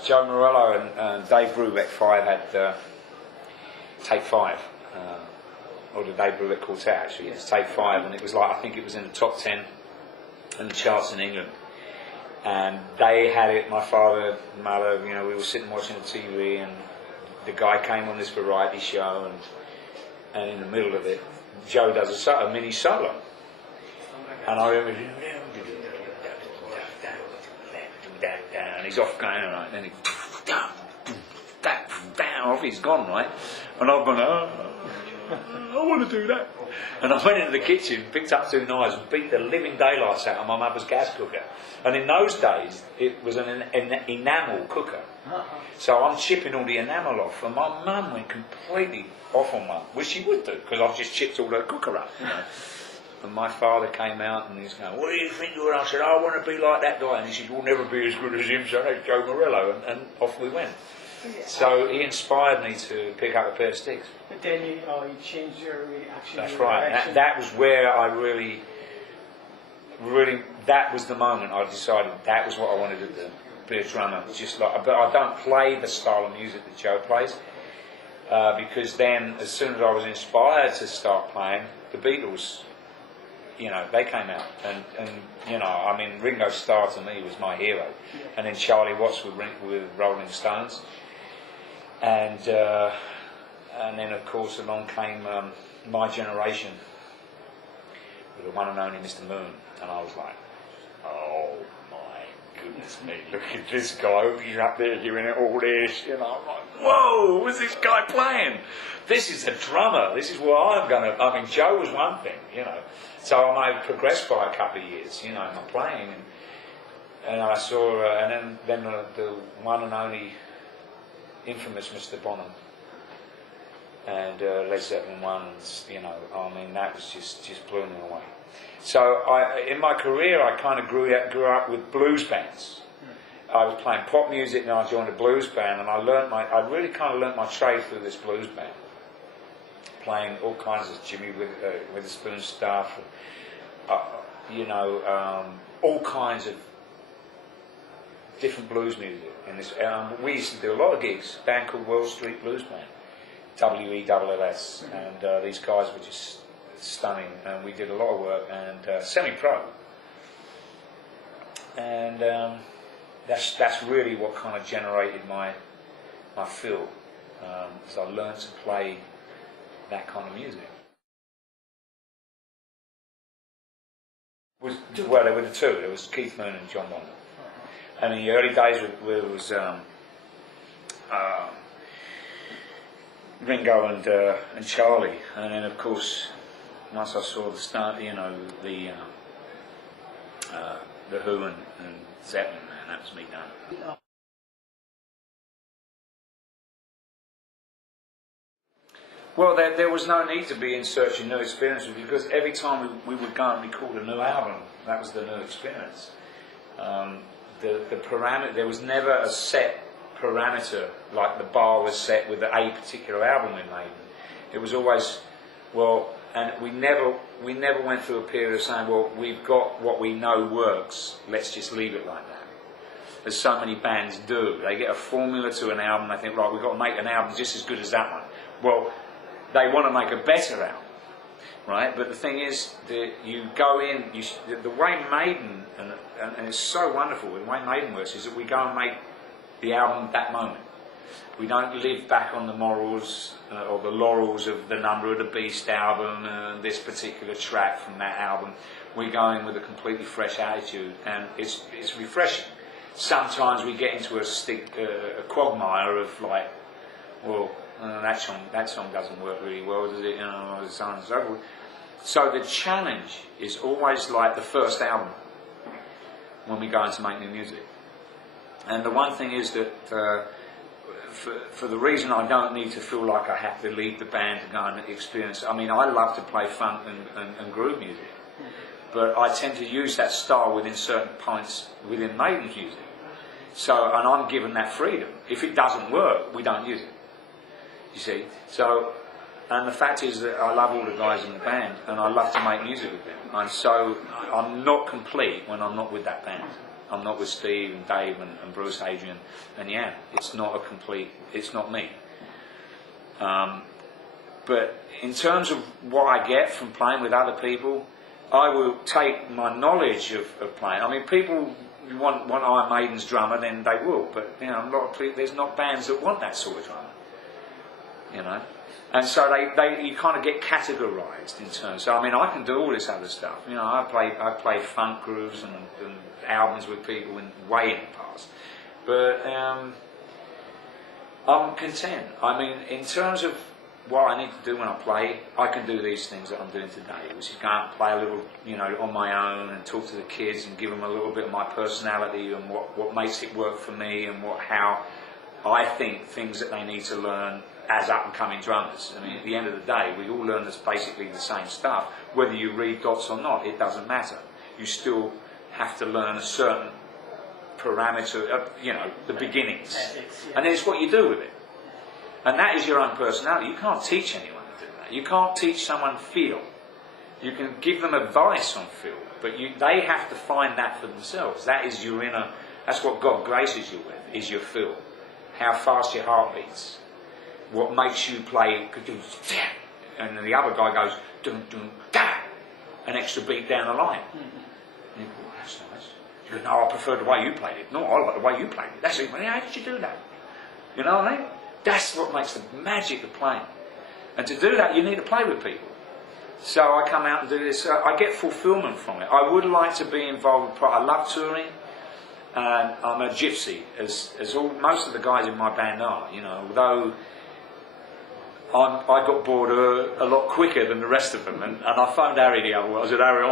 Joe Morello and Dave Brubeck 5 had Take 5, or the Dave Brubeck Quartet actually. It's Take 5, and it was like, I think it was in the top 10 in the charts in England. And they had it, my father, mother, you know, we were sitting watching the TV, and the guy came on this variety show, and in the middle of it, Joe does a mini solo. And I remember, and he's off going, right, and then he, off he's gone, right, and I've gone, I want to do that. And I went into the kitchen, picked up 2 knives and beat the living daylights out of my mother's gas cooker. And in those days, it was an enamel cooker. So I'm chipping all the enamel off, and my mum went completely off on mum, which she would do, because I've just chipped all her cooker up, you know. And my father came out and he's going, what do you think you're? I said, I want to be like that guy. And he said, you'll never be as good as him, so that's Joe Morello. And off we went. Yeah. So he inspired me to pick up a pair of sticks. But then you changed your reaction. That's right. That was where I really, that was the moment I decided that was what I wanted to do. Be a drummer. Just like, but I don't play the style of music that Joe plays. Because then, as soon as I was inspired to start playing, the Beatles, you know, they came out, and you know, I mean, Ringo Starr to me was my hero, and then Charlie Watts with Rolling Stones, and then of course along came my generation with the one and only Mr. Moon, and I was like, oh my goodness me, look at this guy, he's up there doing all this, you know, I'm like, whoa, what's this guy playing? This is a drummer, this is what I'm going to, I mean, Joe was one thing, you know. So I progressed by a couple of years, you know, in my playing, and I saw, and then the one and only infamous Mr. Bonham, and Led Zeppelin 1, you know, I mean, that was just blew me away. So in my career, I kind of grew up with blues bands. I was playing pop music, and I joined a blues band, and I really kind of learnt my trade through this blues band, playing all kinds of Jimmy Witherspoon stuff, you know, all kinds of different blues music. And this, we used to do a lot of gigs. A band called World Street Blues Band, WELLS, and these guys were just stunning. And we did a lot of work, and semi-pro. And that's really what kind of generated my feel, as I learned to play that kind of music. Well, there were the two. There was Keith Moon and John Bonham. And in the early days, there was Ringo and Charlie. And then, of course, once I saw the start, you know, the Who and Zeppelin, man, that was me done. Well, there was no need to be in search of new experiences, because every time we would go and record a new album, that was the new experience. The parameter, there was never a set parameter like the bar was set with a particular album we made. It was always, well, and we never went through a period of saying, well, we've got what we know works, let's just leave it like that. As so many bands do. They get a formula to an album, they think, right, we've got to make an album just as good as that one. Well, they want to make a better album, right? But the thing is that you go in, the way Maiden, and it's so wonderful, the way Maiden works is that we go and make the album that moment. We don't live back on the morals or the laurels of the Number of the Beast album and this particular track from that album. We go in with a completely fresh attitude, and it's refreshing. Sometimes we get into a quagmire of like, well, that song doesn't work really well, does it? You know, so on and so forth. So the challenge is always like the first album when we go in to make new music. And the one thing is that for the reason I don't need to feel like I have to leave the band to go and experience. I mean, I love to play funk and groove music, but I tend to use that style within certain points within Maiden's music. So, and I'm given that freedom. If it doesn't work, we don't use it. You see, so, and the fact is that I love all the guys in the band, and I love to make music with them. And so, I'm not complete when I'm not with that band. I'm not with Steve and Dave and Bruce, Adrian and Jan. It's not it's not me. But in terms of what I get from playing with other people, I will take my knowledge of playing. I mean, people want Iron Maiden's drummer, then they will. But you know, a lot of people, there's not bands that want that sort of drummer. You know, and so you kind of get categorised in terms. So I mean, I can do all this other stuff. You know, I play funk grooves and albums with people way in the past. But I'm content. I mean, in terms of what I need to do when I play, I can do these things that I'm doing today, which is go out and play a little, you know, on my own and talk to the kids and give them a little bit of my personality and what makes it work for me and how I think things that they need to learn as up-and-coming drummers. I mean, at the end of the day, we all learn this basically the same stuff. Whether you read dots or not, it doesn't matter. You still have to learn a certain parameter, you know, the beginnings. And then it's what you do with it. And that is your own personality. You can't teach anyone to do that. You can't teach someone feel. You can give them advice on feel, but they have to find that for themselves. That is your inner, that's what God graces you with, is your feel. How fast your heart beats. What makes you play, and then the other guy goes, dum, dum, da, an extra beat down the line. And you go, oh, that's nice. You go, no, I prefer the way you played it. No, I like the way you played it. That's it. How did you do that? You know what I mean? That's what makes the magic of playing. And to do that, you need to play with people. So I come out and do this. I get fulfilment from it. I would like to be involved with. I love touring, and I'm a gypsy, as most of the guys in my band are. You know, although I got bored a lot quicker than the rest of them, and I phoned Harry the other way. I said, Harry,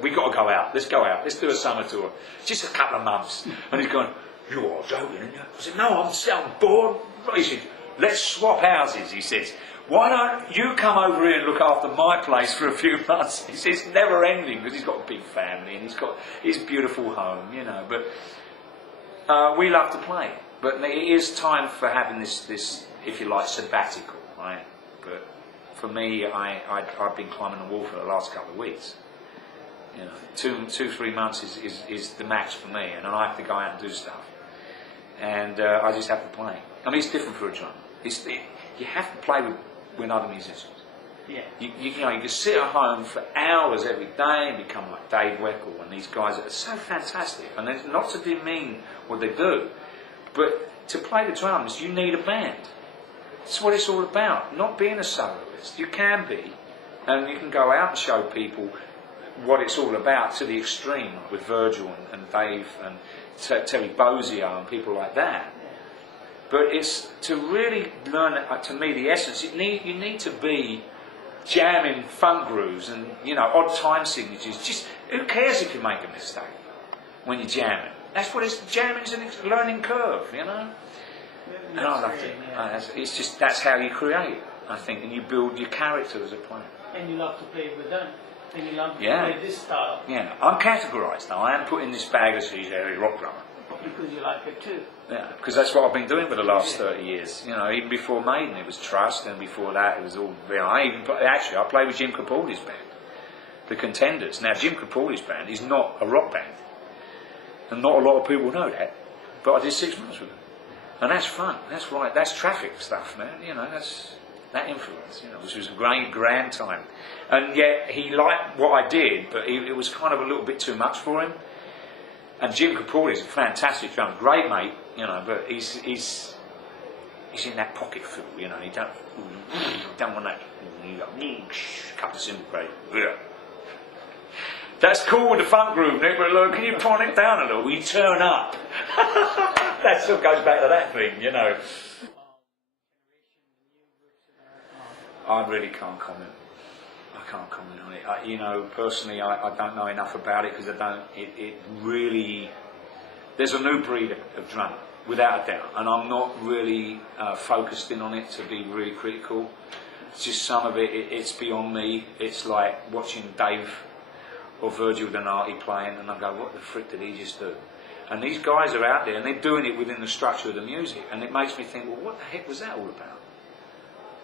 we got to go out. Let's go out. Let's do a summer tour. Just a couple of months. And he's going, you are joking, aren't you? I said, no, I'm bored. He said, let's swap houses, he says. Why don't you come over here and look after my place for a few months? He says, it's never ending, because he's got a big family and he's got his beautiful home, you know. But we love to play. But it is time for having this, if you like, sabbatical, right? But for me, I've been climbing the wall for the last couple of weeks. You know, 3 months is the max for me, and then I have to go out and do stuff. And I just have to play. I mean, it's different for a drummer. You have to play with other musicians. Yeah. You know, you can sit at home for hours every day and become like Dave Weckl and these guys that are so fantastic. And it's not to demean what they do, but to play the drums, you need a band. That's what it's all about. Not being a soloist. You can be, and you can go out and show people what it's all about to the extreme, with Virgil and Dave and Terry Bozzio and people like that. But it's to really learn, to me, the essence. You need to be jamming funk grooves and, you know, odd time signatures. Just who cares if you make a mistake when you're jamming? That's what it's. Jamming's a learning curve, you know. And I love it. It's just that's how you create, I think, and you build your character as a player. And you love to play with them. And you love to play this style. Yeah, I'm categorised now. I am put in this bag as he's a rock drummer. Because you like it too. Yeah, because that's what I've been doing for the last 30 years. You know, even before Maiden, it was Trust, and before that, it was all. You know, I played with Jim Capaldi's band, the Contenders. Now, Jim Capaldi's band is not a rock band, and not a lot of people know that. But I did 6 months with them, and that's fun. That's right. That's Traffic stuff, man. You know, that's that influence. You know, which was a great, grand time. And yet he liked what I did, but it was kind of a little bit too much for him. And Jim Capaldi's a fantastic drummer, great mate, you know, but he's in that pocket feel, you know. He don't want that. You go, couple of cymbal break. Yeah. That's cool with the funk groove, Nick, but look, can you pawn it down a little? You turn up. That still goes back to that thing, you know. I really can't comment. I can't comment on it. You know, personally, I don't know enough about it because I don't. It really. There's a new breed of drummer, without a doubt, and I'm not really focused in on it to be really critical. It's just some of it's beyond me. It's like watching Dave or Virgil Donati playing, and I go, "What the frick did he just do?" And these guys are out there, and they're doing it within the structure of the music, and it makes me think, "Well, what the heck was that all about?"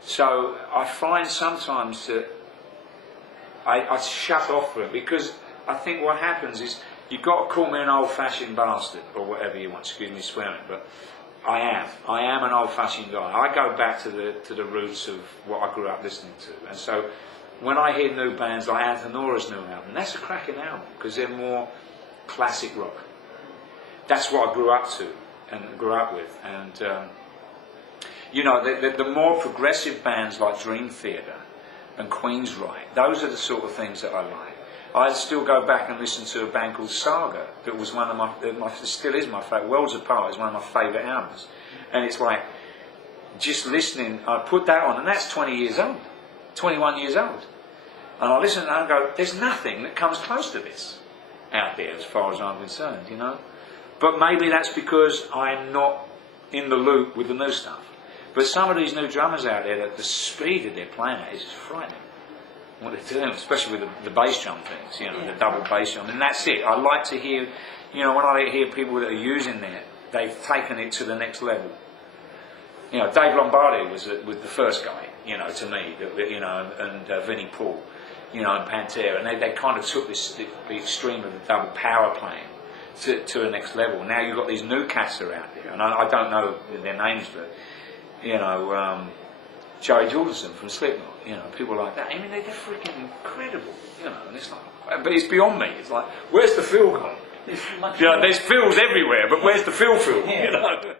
So I find sometimes that I shut off for it, because I think what happens is You've got to call me an old-fashioned bastard, or whatever you want, excuse me swearing, but I am an old-fashioned guy. I go back to the roots of what I grew up listening to. And so, when I hear new bands like Anthenora's new album, that's a cracking album, because they're more classic rock. That's what I grew up to, and grew up with. And, you know, the more progressive bands like Dream Theater and Queensryche, those are the sort of things that I like. I still go back and listen to a band called Saga that was one of my still is my favourite. Worlds Apart is one of my favourite albums, and it's like just listening. I put that on, and that's 20 years old, 21 years old, and I listen and I go, "There's nothing that comes close to this out there, as far as I'm concerned," you know. But maybe that's because I'm not in the loop with the new stuff. But some of these new drummers out there, that the speed that they're playing at is just frightening. What they're doing, especially with the bass drum things, you know, the double bass drum, and that's it. I like to hear, you know, when I hear people that are using that, they've taken it to the next level. You know, Dave Lombardi was the first guy, you know, to me, you know, and Vinnie Paul, you know, and Pantera, and they kind of took the extreme of the double power playing to the next level. Now you've got these new cats that are out there, and I don't know their names, but you know. Joey Jordison from Slipknot, you know, people like that. I mean, they're freaking incredible, you know. And it's like, but it's beyond me. It's like, where's the feel gone? You know, there's feels everywhere, but where's the feel? Yeah. You know.